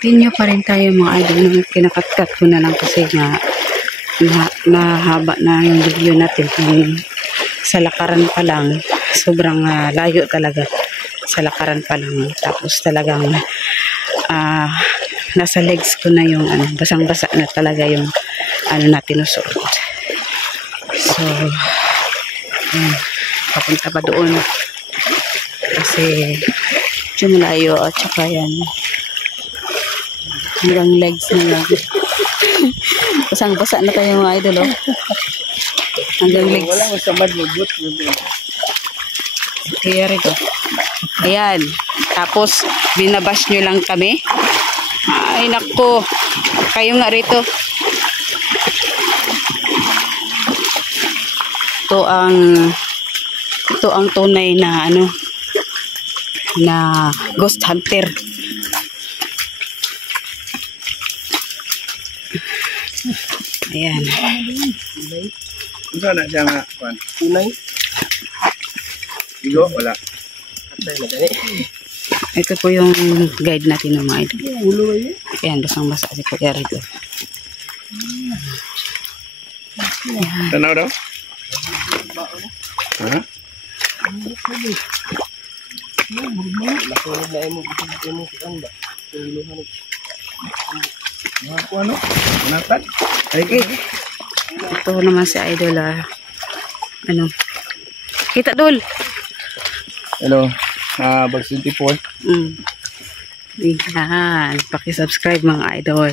Continue pa rin tayo mga idol. Kinakat-cut ko na lang kasi nga mahaba na yung video natin. Kung sa lakaran pa lang, sobrang layo talaga. Sa lakaran pa lang. Tapos talagang nasa legs ko na yung basang-basa na talaga yung natin usuot. So, papunta pa doon. Kasi malayo at saka yan. Hanggang legs na lang. Basang-basa na tayo mga idol, oh. Hanggang legs. Wala mo sa madlubot. Kaya rito. Ayan. Tapos, binabash nyo lang kami. Ay, naku. Kayo nga rito. Ito ang tunay na na ghost hunter. Ayan. Unsa na siya nga kuan? Tunay. Igo wala. Ito po yung guide natin ng mga idol. Ulo ay. Ayan, basang-basa si Kuya rito. Ayan. Tanaw daw? Ha? Ano? Natad? Okay. Ito naman si idol kita dul. Hello. Bag 24. Yan. Paki-subscribe mga idol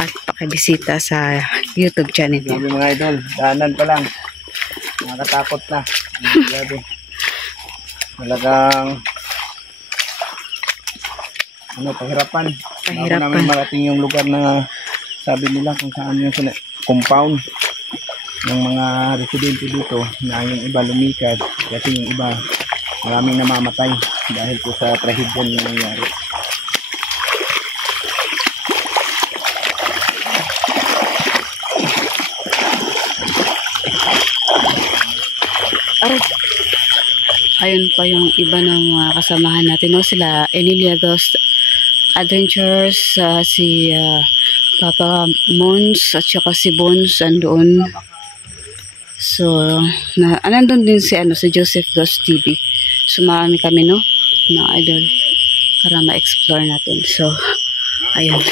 at paki-bisita sa YouTube channel niya. Sabi mga idol, daanan pa lang. Nakakatakot na. Grabe. Talagang pahirapan. Bago namin marating yung lugar na sabi nila kung saan yung compound ng mga residente dito na yung iba lumikad kasi yung iba maraming namamatay dahil po sa trahedya yung nangyari. Ayun pa yung iba ng mga kasamahan natin, no? Sila Emilia Ghost Adventures, si Papa Mons at saka si Bones andoon. So, nandun din si Joseph Ghost TV. Sumami kami, no? Na idol para ma-explore natin. So, ayan.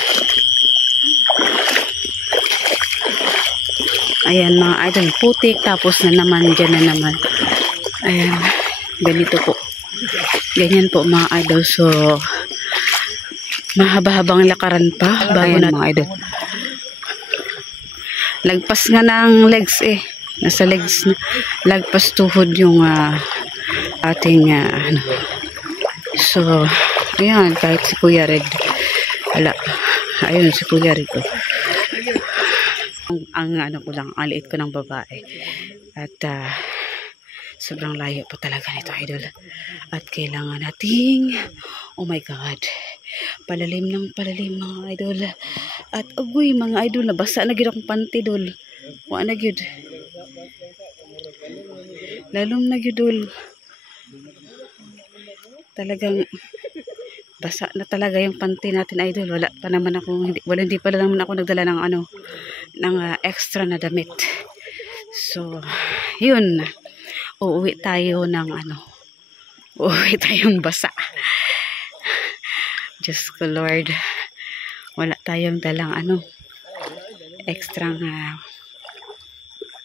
Ayan mga idol, putik tapos na naman dyan na naman. Ayan. Ganito po. Ganyan po mga idol. So, mahaba-habang lakaran pa bago na mga idol. Lagpas nga ng legs eh. Nasa legs na. Lagpas tuhod yung ating So, ayan. Kahit si Kuya Red. Wala. Ayun si Kuya Red. Ang ko lang, ang liit ko ng babae. At, sobrang layo pa talaga nito idol. At kailangan nating, oh my god, palalim ng palalim mga idol. At agoy mga idol, nabasa na gid akong panty dol. Wa na gid. Lalong na gid dol. Talagang basa na talaga yung panty natin idol. Wala pa naman ako, hindi pa naman ako nagdala ng ng extra na damit. So, yun. Uuwi tayo ng uuwi tayong basa. Diyos ko Lord, wala tayong dalang extra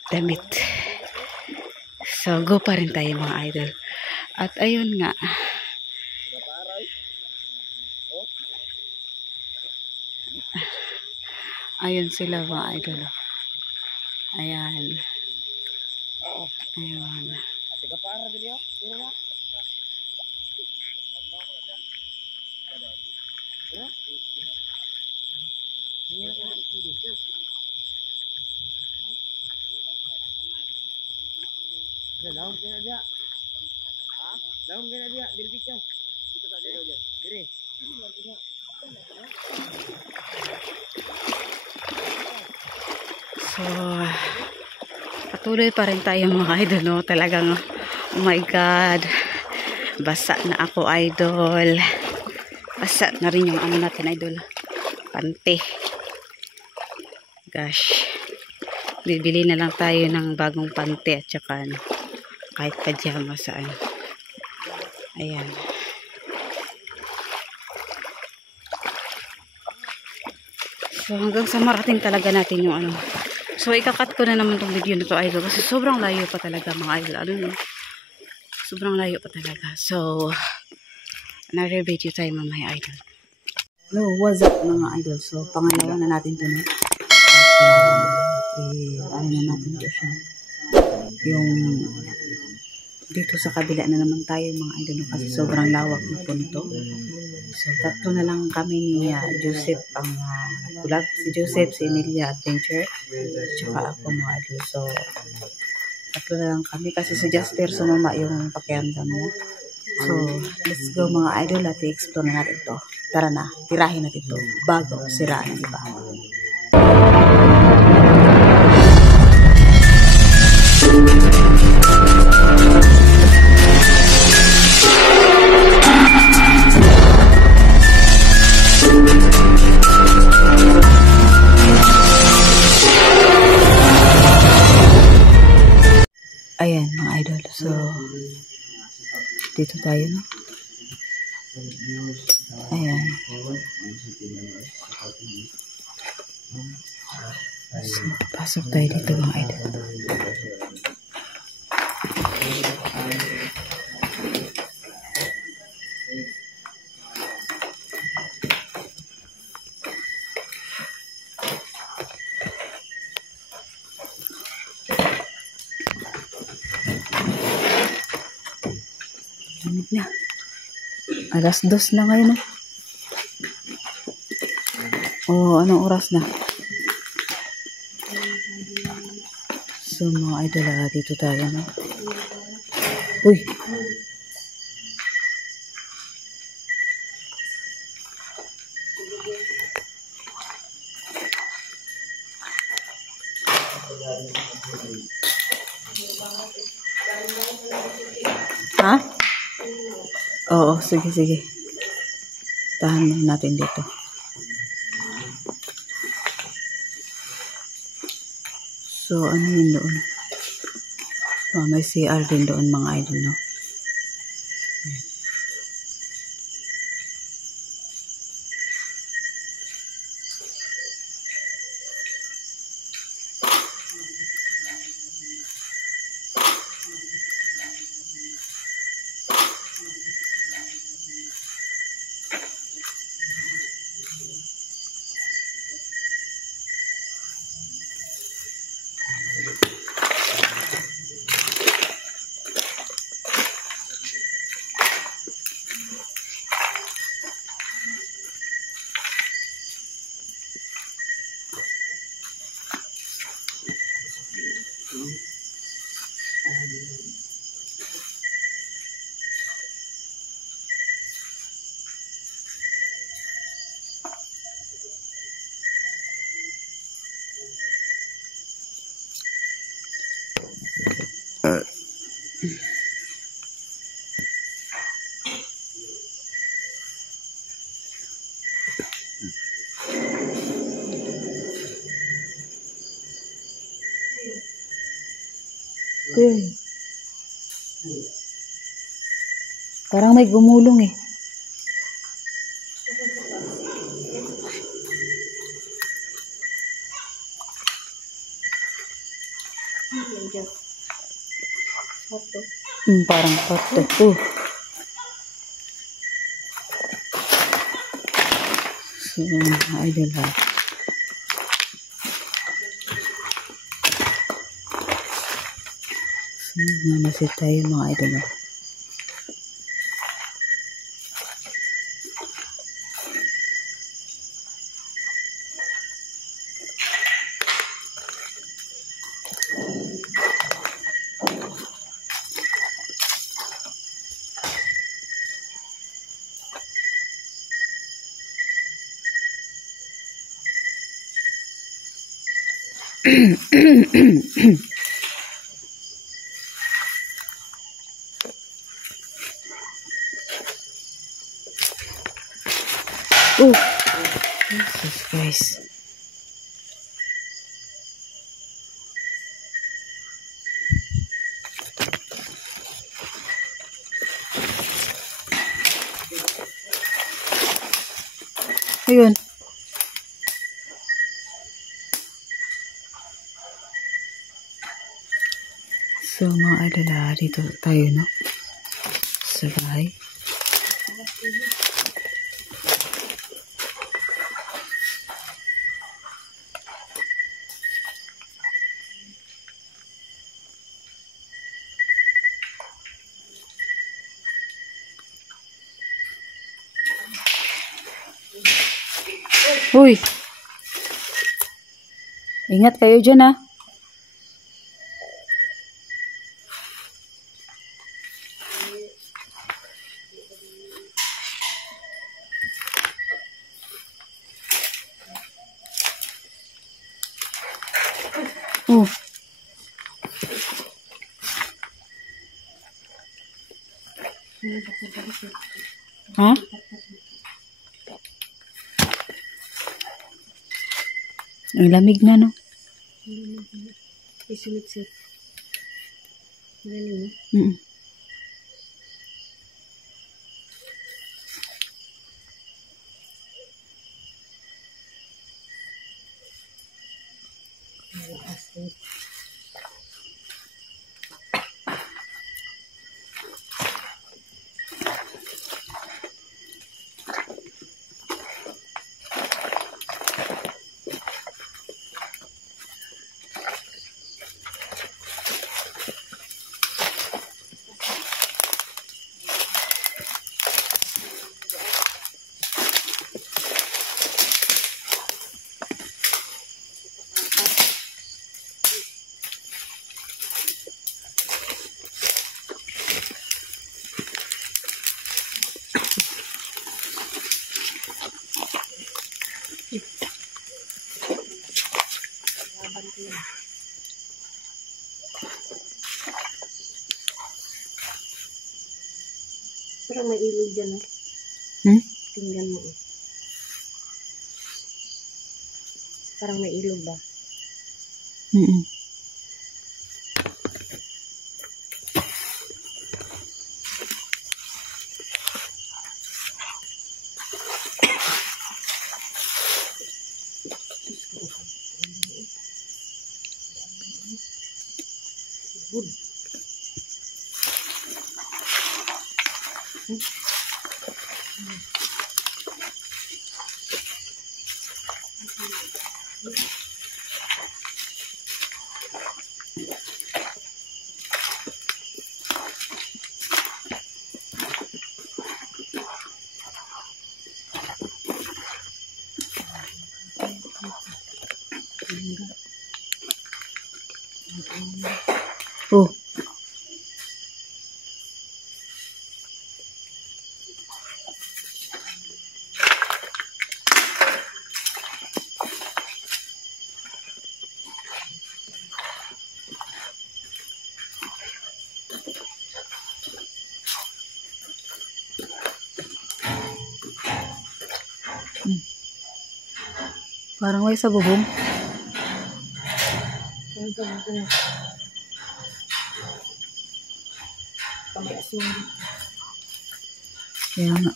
damit. So go pa rin tayo mga idol. At ayun nga, ayun sila mga idol. Ayan. Ayun. So, patuloy pa rin tayo mga idol, no? Talagang, oh my God, basa na ako idol. Basa na rin yung natin idol. pante. Gosh. Bibili na lang tayo ng bagong pante at saka ano, kahit pajama saan. Ayan. So hanggang sa marating talaga natin yung ano. So ikakat ko na naman tong video na to, idol, kasi sobrang layo pa talaga mga idol. Ano no? Sobrang layo pa talaga. So another video tayo mamaya, idol. Hello, what's up mga idol? So pangalawa na natin to na. Ano na natin to siya. Yung dito sa kabila na naman tayo mga idol, kasi sobrang lawak na po nito. So tatlo na lang kami ni Joseph ang kulab. Si Joseph, si Emilia Adventure, tsaka ako mga idol. So tatlo na lang kami kasi si Jasper sumama yung pakiramdam niya. So let's go mga idol at i-explore na natin to. Tara na, tirahin natin to bago siraan, di ba? Ayan mga idol, so dito tayo, no? Ayan. So pasok tayo dito mga idol. Lamig na. Alas 2 na ngayon. Oh, anong oras na? So mga idol, dito tayo, no? Uy! Ha? Oo, sige. Tahan muna natin dito. So, ano yun doon? Oh, may CR din doon mga idol, no? Okay. Parang may gumulong eh. Parang kwarto. So, idol ha. So, namasid tayo mga idol ha. Jesus guys. Ayun. So mga alala, dito tayo no? Sa bahay. Uy! Ingat kayo dyan ah. Oh. Ha? Ang lamig na no? Isunod-sunod. Ano mo? Parang may ilog dyan, eh. Tingnan mo, eh. Parang may ilog ba? Good. Oh. Parang may sa bubong. Kamay asin. Kaya nga.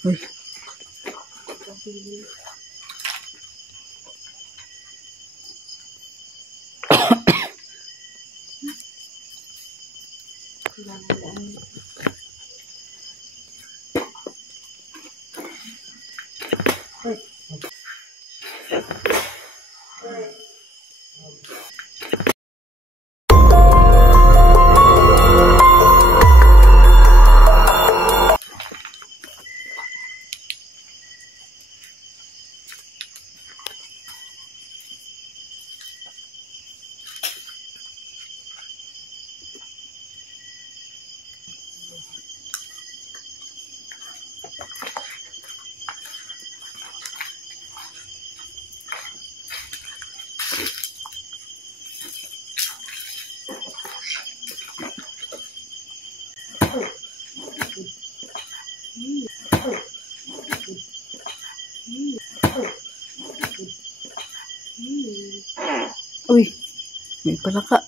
Uy. Uy, may palaka.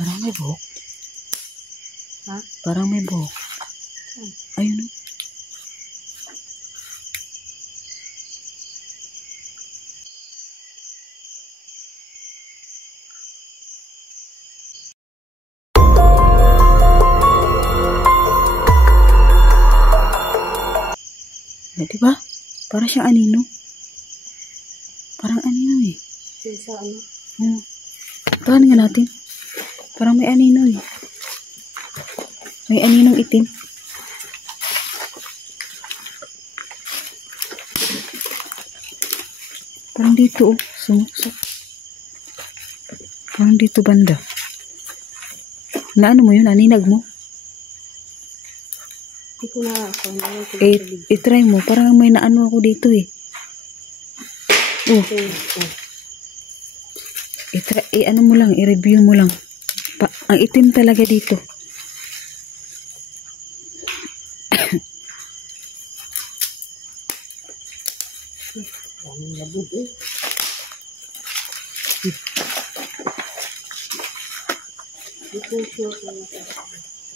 Parang may buhok. Ha? Parang may buhok. Ayun o. Diba? Parang siyang anino. Parang anino eh. Sa ano? Tahan nga natin. Parang may anino eh. May aninong itim. Parang dito oh. Sumusok. Parang dito banda. Naano mo yun? Aninag mo? Hindi ko na ako. I-try mo. Parang may naano ako dito eh. Oh. Ano mo lang. I-review mo lang. Ang itim talaga dito.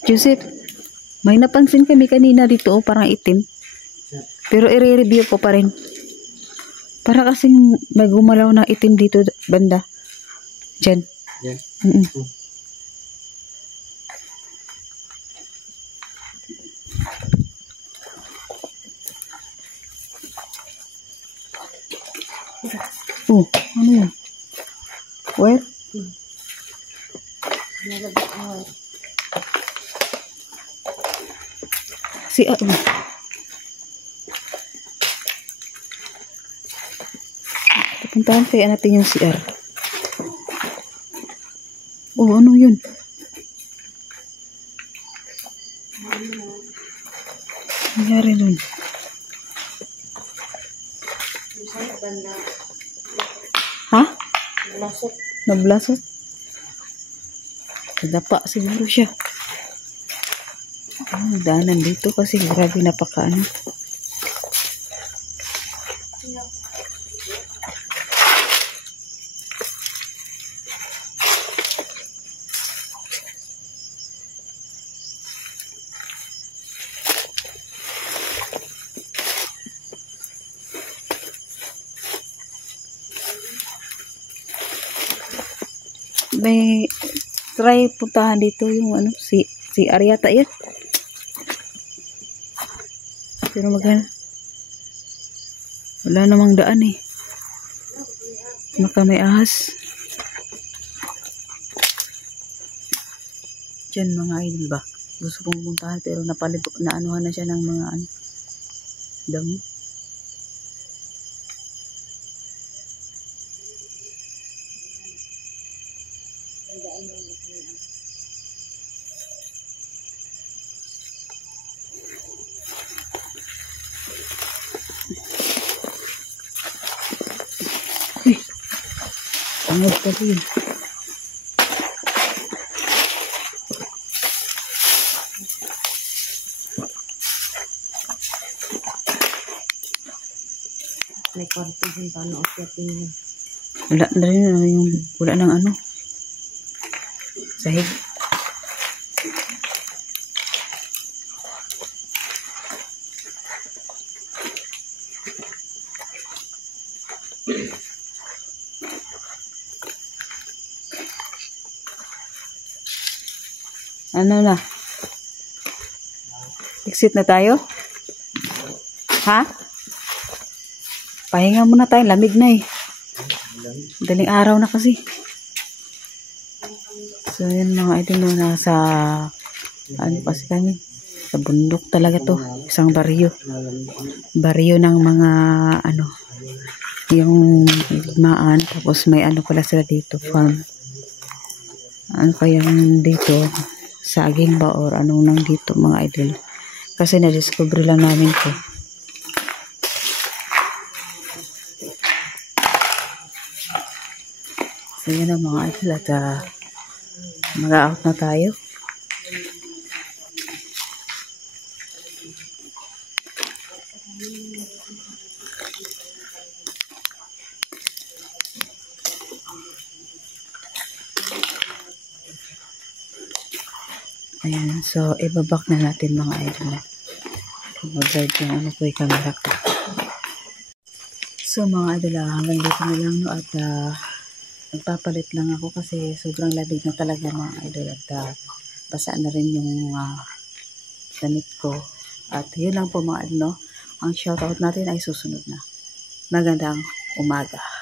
Joseph, may napansin kami kanina dito oh, parang itim. Pero i-review ko pa rin. Para kasing may gumalaw na itim dito banda. Diyan. Yan. Oh, ano yun? Where? Si Pupuntahan kaya natin yung CR. Oh, ano yun? Nangyari nun. Ha? Nablasot? Nadapa siguro siya. Daanan dito kasi grabe napakaano. May try puntahan dito yung ano si Ariata yan. Pero wala namang daan eh. Maka may ahas. Diyan mga idol ba? Gusto kong puntahan pero naanuhan na siya ng mga ano, damo. Pangod ka din. May kwarto yung paano akyatin yun. Wala na rin yung wala ng ano. Sahig. Ano na? Exit na tayo? Ha? Pahinga muna tayo. Lamig na eh. Daling araw na kasi. So, yun mga idol, nasa ano kasi kami. Sa bundok talaga to. Isang baryo. Baryo ng mga ano, yung igmaan. Tapos may ano pala sila dito, farm. Ano kayang dito? Saging ba or anong nang dito mga idol. Kasi na-discover lang namin to. So yun ang mga idol at mag-out na tayo. Ayan, so ibabak na natin mga idol. Mag-guide yung ano po yung camera ko. So mga idol, hanggang dito na lang no, at nagpapalit lang ako kasi sobrang labig na talaga mga idol at basa na rin yung damit ko. At yun lang po mga idol, no? Ang shoutout natin ay susunod na. Magandang umaga.